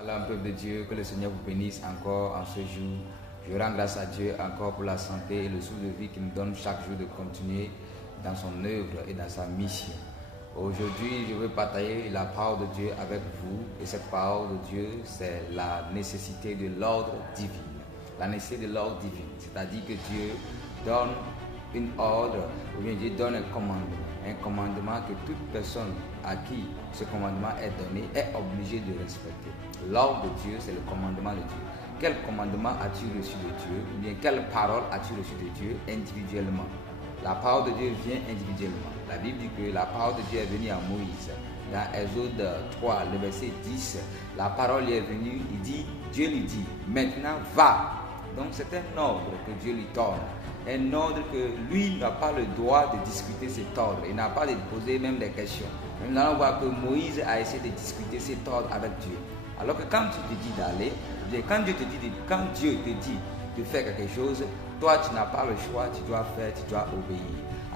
Salam peuple de Dieu, que le Seigneur vous bénisse encore en ce jour. Je rends grâce à Dieu encore pour la santé et le souffle de vie qu'il nous donne chaque jour de continuer dans son œuvre et dans sa mission. Aujourd'hui, je veux partager la parole de Dieu avec vous et cette parole de Dieu, c'est la nécessité de l'ordre divin. La nécessité de l'ordre divin, c'est-à-dire que Dieu donne une ordre ou bien Dieu donne un commandement que toute personne à qui ce commandement est donné est obligée de respecter. L'ordre de Dieu, c'est le commandement de Dieu. Quel commandement as-tu reçu de Dieu? Ou bien quelle parole as-tu reçu de Dieu individuellement? La parole de Dieu vient individuellement. La Bible dit que la parole de Dieu est venue à Moïse. Dans Exode 3, le verset 10, la parole lui est venue, Dieu lui dit, maintenant va. Donc c'est un ordre que Dieu lui donne. Un ordre que lui n'a pas le droit de discuter cet ordre. Il n'a pas de poser même des questions. Nous allons voir que Moïse a essayé de discuter cet ordre avec Dieu. Alors que quand tu te dis d'aller, quand Dieu te dit de faire quelque chose, toi tu n'as pas le choix, tu dois faire, tu dois obéir.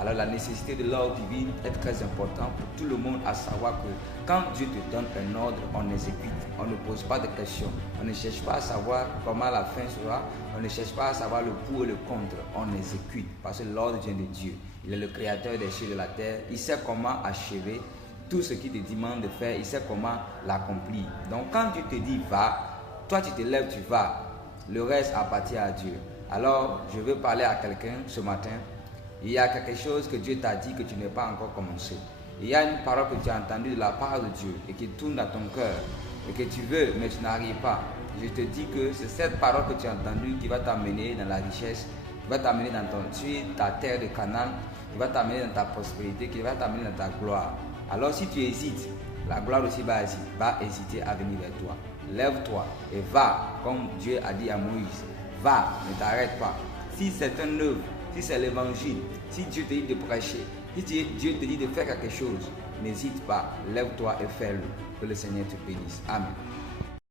Alors la nécessité de l'ordre divin est très importante pour tout le monde, à savoir que quand Dieu te donne un ordre, on exécute. On ne pose pas de questions. On ne cherche pas à savoir comment la fin sera. On ne cherche pas à savoir le pour et le contre. On exécute parce que l'ordre vient de Dieu. Il est le créateur des cieux et de la terre. Il sait comment achever tout ce qu'il te demande de faire. Il sait comment l'accomplir. Donc quand Dieu te dit va, toi tu te lèves, tu vas. Le reste appartient à Dieu. Alors je veux parler à quelqu'un ce matin. Il y a quelque chose que Dieu t'a dit que tu n'as pas encore commencé. Il y a une parole que tu as entendue de la part de Dieu et qui tourne dans ton cœur et que tu veux mais tu n'arrives pas. Je te dis que c'est cette parole que tu as entendue qui va t'amener dans la richesse, qui va t'amener dans ta terre de Canaan, qui va t'amener dans ta prospérité, qui va t'amener dans ta gloire. Alors si tu hésites, la gloire aussi va hésiter à venir vers toi. Lève-toi et va, comme Dieu a dit à Moïse. Va, ne t'arrête pas. Si c'est un œuvre, si c'est l'évangile, si Dieu te dit de prêcher, si Dieu te dit de faire quelque chose, n'hésite pas, lève-toi et fais-le. Que le Seigneur te bénisse. Amen.